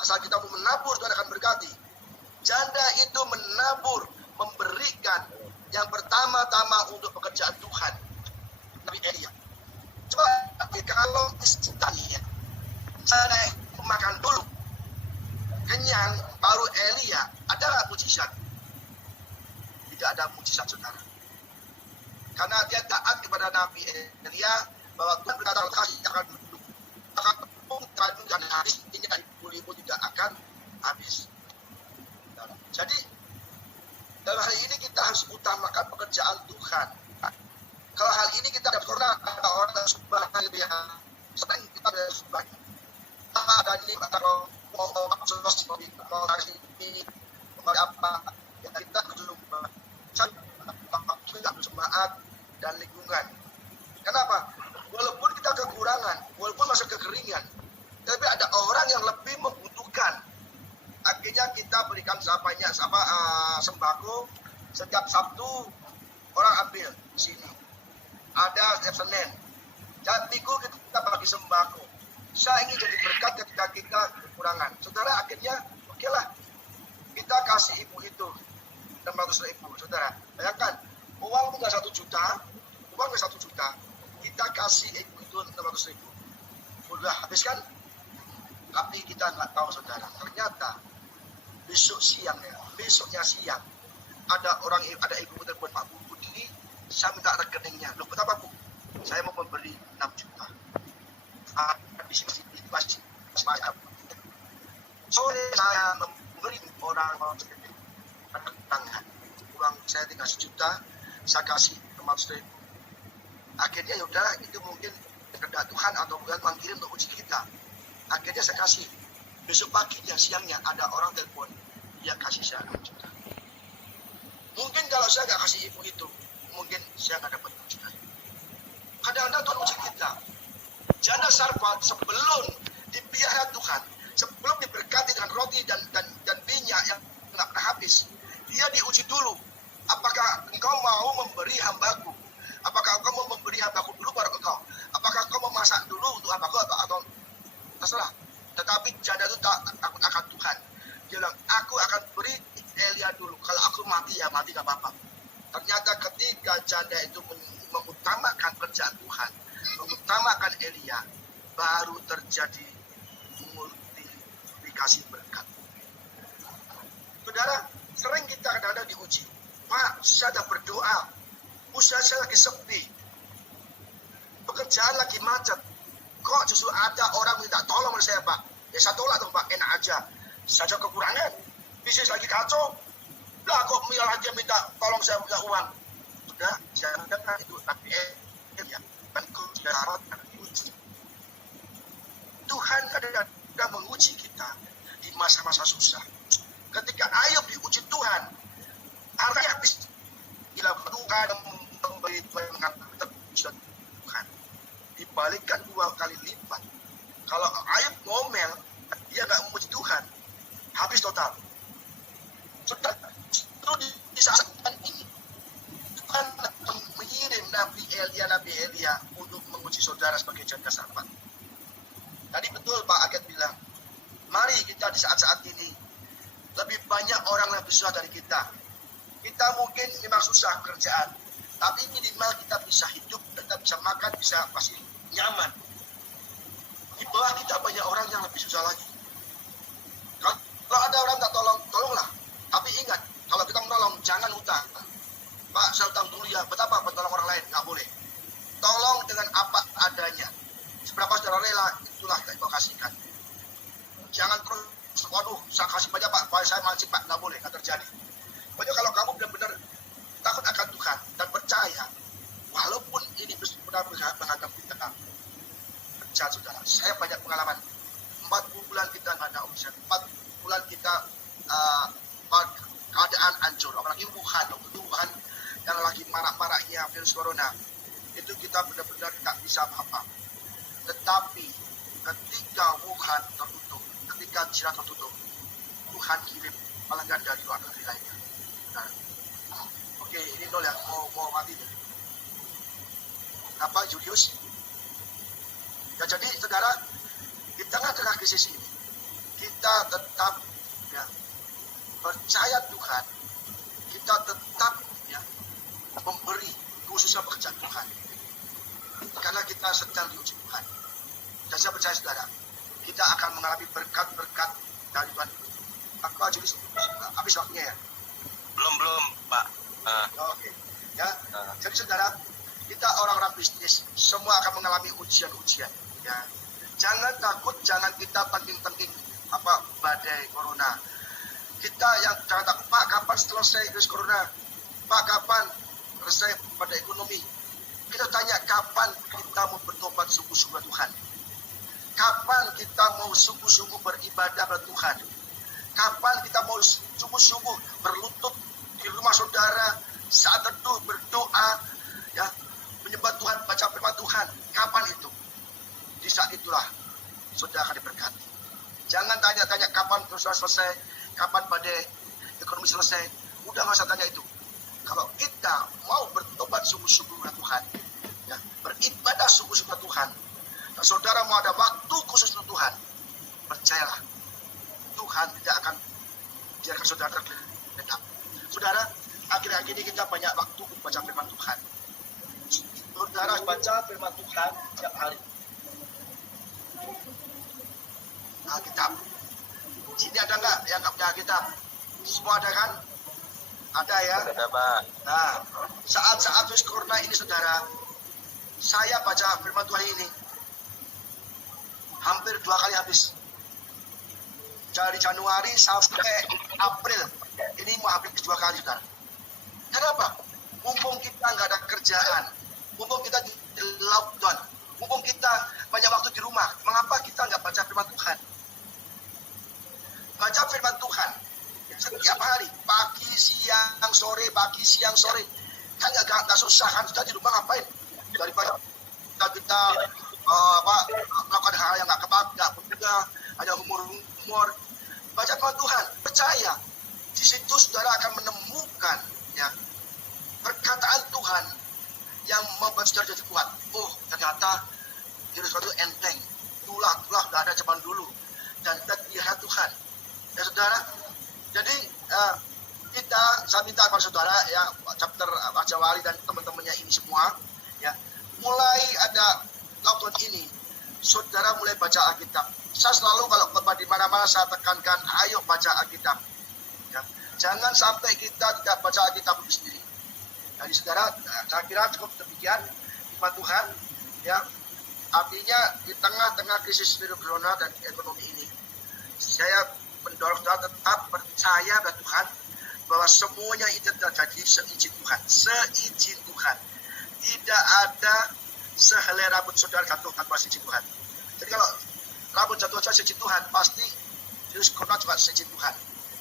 Asal kita mau menabur, Tuhan akan berkati. Janda itu menabur, memberikan yang pertama-tama untuk pekerjaan Tuhan. Nabi Elia. Coba kalau istilahnya, saya makan dulu, kenyang, baru Elia, ada nggak mujizat? Tidak ada mujizat, saudara. Karena dia taat kepada Nabi Elia, bahwa Tuhan berkata, kasih akan dulu. Akan tepung, akan habis, ini ibu tidak akan habis. Jadi, dalam hal ini kita harus utamakan pekerjaan Tuhan. Kalau hal ini kita tidak pernah ada orang yang sumbangan gitu ya, sering kita ada sumbangan. Ada ini, kalau mau kasih ini, mau apa, ya kita harus jemaat dan lingkungan. Kenapa? Walaupun kita kekurangan, walaupun masa kekeringan, tapi ada orang yang lebih membutuhkan. Akhirnya kita berikan sembako setiap Sabtu, orang ambil di sini. Ada setiap Senin. Minggu kita bagi sembako. Saya ingin jadi berkat ketika kita kekurangan. Saudara, akhirnya oke lah, kita kasih ibu itu 600.000. Saudara, bayangkan, uang tinggal 1 juta, kita kasih ibu itu 600.000. Sudah habis kan? Tapi kita nggak tahu, saudara. Ternyata besoknya siang, ada ibu telepon, Pak Budi, saya minta rekeningnya. Loh, kenapa Bu? Saya mau memberi 6 juta. Di sini masih sore saya memberi orang tangan. Uang saya tinggal 1 juta, saya kasih 600.000. Akhirnya yaudah, itu mungkin kehendak Tuhan atau bukan manggil untuk uji kita. Akhirnya saya kasih. Besok paginya, siangnya ada orang telepon, dia kasih saya 6 juta. Mungkin kalau saya nggak kasih ibu itu, mungkin saya nggak dapat 6 juta. Kadang-kadang Tuhan uji kita. Janda Sarfat sebelum dipiara Tuhan, sebelum diberkati dengan roti dan minyak yang nggak pernah habis, dia diuji dulu. Apakah engkau mau memberi hambaku? Apakah engkau mau memberi hambaku dulu baru engkau? Apakah engkau memasak dulu untuk hambaku atau terserah? Tetapi janda itu takut akan Tuhan. Dia bilang, aku akan beri Elia dulu. Kalau aku mati, ya mati gak apa-apa. Ternyata ketika janda itu mengutamakan kerjaan Tuhan, mengutamakan Elia, baru terjadi multiplikasi berkat. Saudara, sering kita kadang-kadang diuji. Pak, saya sudah berdoa. Usaha saya lagi sepi. Pekerjaan lagi macet. Kok justru ada orang minta tolong oleh saya, Pak? Ya saya tolak dong, Pak. Enak aja. Saja kekurangan. Bisnis lagi kacau. Lah kok Mil aja minta tolong saya punya uang. Sudah, saya dengar itu. Tapi ya, kan kau sudah harap diuji. Tuhan kadang-kadang menguji kita di masa-masa susah. Ketika Ayub diuji Tuhan, hartanya habis. Gila, Tuhan memberi Tuhan mengatakan Tuhan. Dibalikkan 2 kali lipat. Kalau Ayub ngomel, dia nggak memuji Tuhan, habis total. Sudah, itu di saat ini Tuhan mengirim Nabi Elia untuk menguji saudara sebagai janda Sarfat. Tadi betul Pak Aget bilang, mari kita di saat-saat ini lebih banyak orang yang lebih susah dari kita. Kita mungkin memang susah kerjaan, tapi minimal kita bisa hidup, kita bisa makan, bisa masih nyaman. Di bawah kita banyak orang yang lebih susah lagi. Kalau ada orang tak tolong, tolonglah. Tapi ingat, kalau kita menolong, jangan hutang. Pak, saya hutang dulu ya. Betapa menolong orang lain? Nggak boleh. Tolong dengan apa adanya. Seberapa saudara rela, itulah yang kau kasihkan. Jangan terus, waduh, saya kasih banyak Pak, saya mancing Pak. Nggak boleh, nggak terjadi. Pokoknya kalau kamu benar-benar takut akan Tuhan dan percaya, walaupun ini benar-benar menghadapi tengah. Percaya saudara, saya banyak pengalaman. 4 bulan kita nggak ada omset, 4 bulan kita keadaan hancur, apalagi Wuhan yang lagi marak-maraknya virus corona, itu kita benar-benar tidak bisa apa-apa. Tetapi ketika Wuhan tertutup, ketika China tertutup, Tuhan kirim pelanggan dari luar negeri lainnya. Nah, oke, ini nol ya, mau mati deh. Apa Julius? Ya, jadi saudara, di tengah-tengah krisis ini, kita tetap ya, percaya Tuhan, kita tetap ya, memberi khususnya pekerjaan Tuhan, karena kita sedang diuji Tuhan. Dan saya percaya saudara, kita akan mengalami berkat-berkat dari Tuhan. Aku Julius, habis waktunya ya? Belum Pak. Oke. Ya. Jadi saudara, kita orang-orang bisnis semua akan mengalami ujian-ujian. Ya. Jangan takut, jangan kita tengking-tengking badai corona. Kita yang jangan takut, Pak, kapan selesai virus corona? Pak, kapan selesai pada ekonomi? Kita tanya, kapan kita mau bertobat sungguh-sungguh Tuhan? Kapan kita mau sungguh-sungguh beribadah pada Tuhan? Kapan kita mau sungguh-sungguh berlutut di rumah saudara saat teduh berdoa, ya, menyembah Tuhan, baca firman Tuhan? Kapan itu? Di saat itulah saudara akan diberkati. Jangan tanya-tanya kapan terus selesai, kapan badai ekonomi selesai. Udah nggak usah tanya itu. Kalau kita mau bertobat sungguh-sungguh kepada Tuhan, ya, beribadah sungguh-sungguh kepada Tuhan, dan saudara mau ada waktu khusus untuk Tuhan, percayalah, Tuhan tidak akan biarkan saudara tergeletak. Saudara, akhir-akhir ini kita banyak waktu untuk baca firman Tuhan. Saudara baca firman Tuhan setiap hari. Alkitab. Sini ada nggak yang nggak punya Alkitab? Semua ada kan? Ada ya? Ada Pak. Nah, saat-saat virus corona ini saudara, saya baca firman Tuhan ini hampir 2 kali habis. Dari Januari sampai April, ini mau habis 2 kali saudara. Kenapa? Mumpung kita nggak ada kerjaan, mumpung kita di lockdown, mumpung kita banyak waktu di rumah, mengapa kita nggak baca firman Tuhan? Baca firman Tuhan setiap hari, pagi, siang, sore, pagi, siang, sore. Kan nggak susah kan, kita di rumah ngapain? Daripada kita melakukan hal yang nggak berbeda, hanya humor. Baca firman Tuhan, percaya. Di situ saudara akan menemukan ya perkataan Tuhan yang membuat saudara jadi kuat. Oh, ternyata virus itu enteng. Tulah nggak ada zaman dulu. Dan lihat Tuhan. Ya saudara, jadi saya minta kepada saudara ya, chapter Raja Wali dan teman-temannya ini semua ya, mulai ada lockdown ini, saudara mulai baca Alkitab. Saya selalu kalau khotbah di mana-mana saya tekankan, ayo baca Alkitab. Ya. Jangan sampai kita tidak baca Alkitab itu sendiri. Jadi saudara, saya kira cukup demikian firman Tuhan ya. Artinya di tengah-tengah krisis virus corona dan ekonomi ini, saya mendorong saudara tetap percaya pada Tuhan bahwa semuanya itu terjadi seizin Tuhan. Seizin Tuhan. Tidak ada sehelai rambut saudara jatuh tanpa seizin Tuhan. Jadi kalau rambut jatuh saja seizin Tuhan, pasti virus corona juga seizin Tuhan.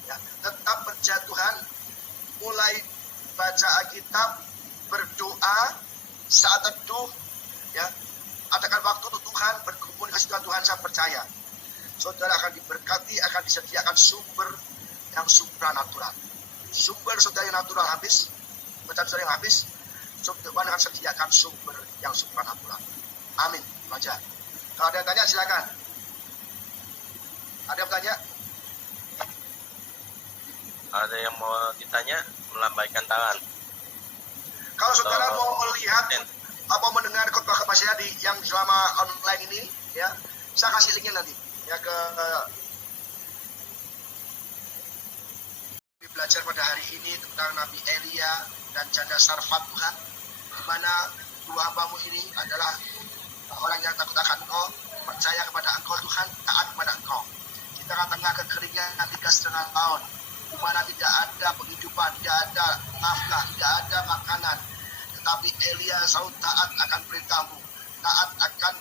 Ya, tetap percaya Tuhan, mulai baca Alkitab, berdoa, saat teduh, ya, adakan waktu untuk Tuhan, berkomunikasi dengan Tuhan. Saya percaya saudara akan diberkati, akan disediakan sumber yang supranatural. Sumber saudara yang natural habis, pecahan saudara yang habis, Tuhan akan sediakan sumber yang supranatural. Amin. Baca. Kalau ada yang tanya silakan. Ada yang tanya? Ada yang mau ditanya? melambaikan tangan. Kalau saudara Atau- mau melihat Dan apa mendengar khotbah Mas Yadi yang selama online ini, ya, saya kasih linknya nanti ya ke belajar pada hari ini tentang Nabi Elia dan janda Sarfat Tuhan, di mana dua hambamu ini adalah orang yang takut akan Engkau, percaya kepada Engkau Tuhan, taat kepada Engkau. Di tengah-tengah kekeringan 3,5 tahun, di mana tidak ada penghidupan, tidak ada nafkah, tidak ada makanan, tetapi Elia selalu taat akan perintahmu, taat akan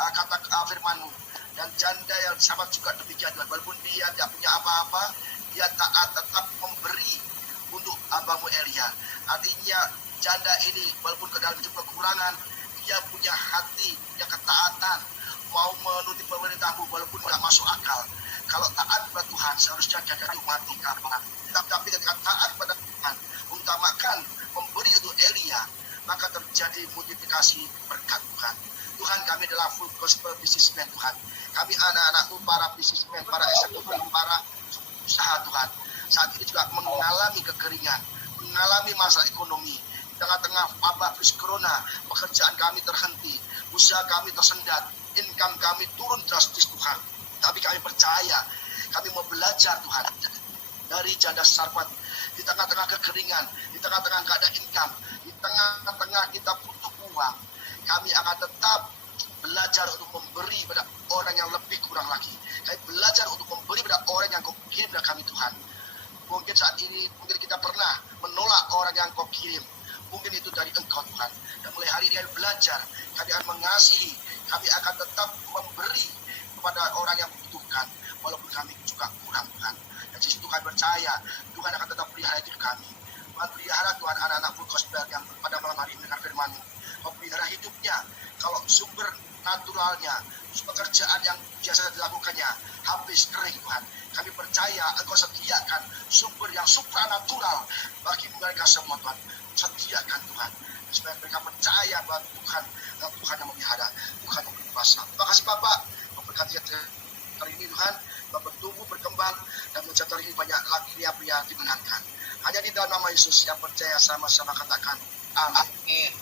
kata firmanmu. Dan janda yang sama juga demikian Tuhan, walaupun dia tidak punya apa-apa, dia taat tetap memberi untuk hambamu Elia. Artinya janda ini walaupun ke dalam hidup kekurangan, dia punya hati, punya ketaatan, mau menuruti perintahmu walaupun tidak masuk akal. Kalau taat kepada Tuhan, seharusnya janda itu mati karena. Tapi ketika taat kepada Tuhan, utamakan memberi untuk Elia, maka terjadi multiplikasi berkat Tuhan. Tuhan, kami adalah full gospel businessman Tuhan. Kami anak-anakmu, para businessman, para eksekutif, para usaha Tuhan. Saat ini juga mengalami kekeringan, mengalami masalah ekonomi. Di tengah-tengah wabah virus corona, pekerjaan kami terhenti, usaha kami tersendat, income kami turun drastis Tuhan. Tapi kami percaya, kami mau belajar Tuhan dari janda Sarfat. Di tengah-tengah kekeringan, di tengah-tengah gak ada income, di tengah-tengah kita butuh uang, kami akan tetap belajar untuk memberi pada orang yang lebih kurang lagi. Kami belajar untuk memberi pada orang yang Kau kirim kepada kami Tuhan. Mungkin saat ini, mungkin kita pernah menolak orang yang Kau kirim. Mungkin itu dari Engkau Tuhan. Dan mulai hari ini kami belajar, kami akan mengasihi, kami akan tetap memberi kepada orang yang membutuhkan, walaupun kami juga kurang Tuhan. Dan di situ kami percaya, Tuhan akan tetap pelihara hidup kami. Tuhan pelihara Tuhan anak-anak full gospel yang pada malam hari ini mendengar firman-Mu. Kau pelihara hidupnya, kalau sumber naturalnya, pekerjaan yang biasa dilakukannya habis kering Tuhan. Kami percaya Engkau sediakan sumber yang supranatural bagi mereka semua Tuhan. Sediakan Tuhan. Supaya mereka percaya bahwa Tuhan yang memelihara, Tuhan yang berkuasa. Terima kasih Bapak, memberkati hari ini Tuhan, bertumbuh, berkembang, dan mencatat ini banyak lagi pria-pria dimenangkan. Hanya di dalam nama Yesus yang percaya, sama-sama katakan amin.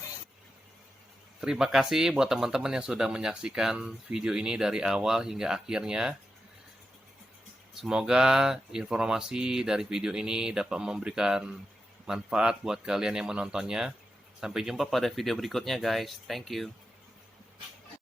Terima kasih buat teman-teman yang sudah menyaksikan video ini dari awal hingga akhirnya. Semoga informasi dari video ini dapat memberikan manfaat buat kalian yang menontonnya. Sampai jumpa pada video berikutnya guys. Thank you.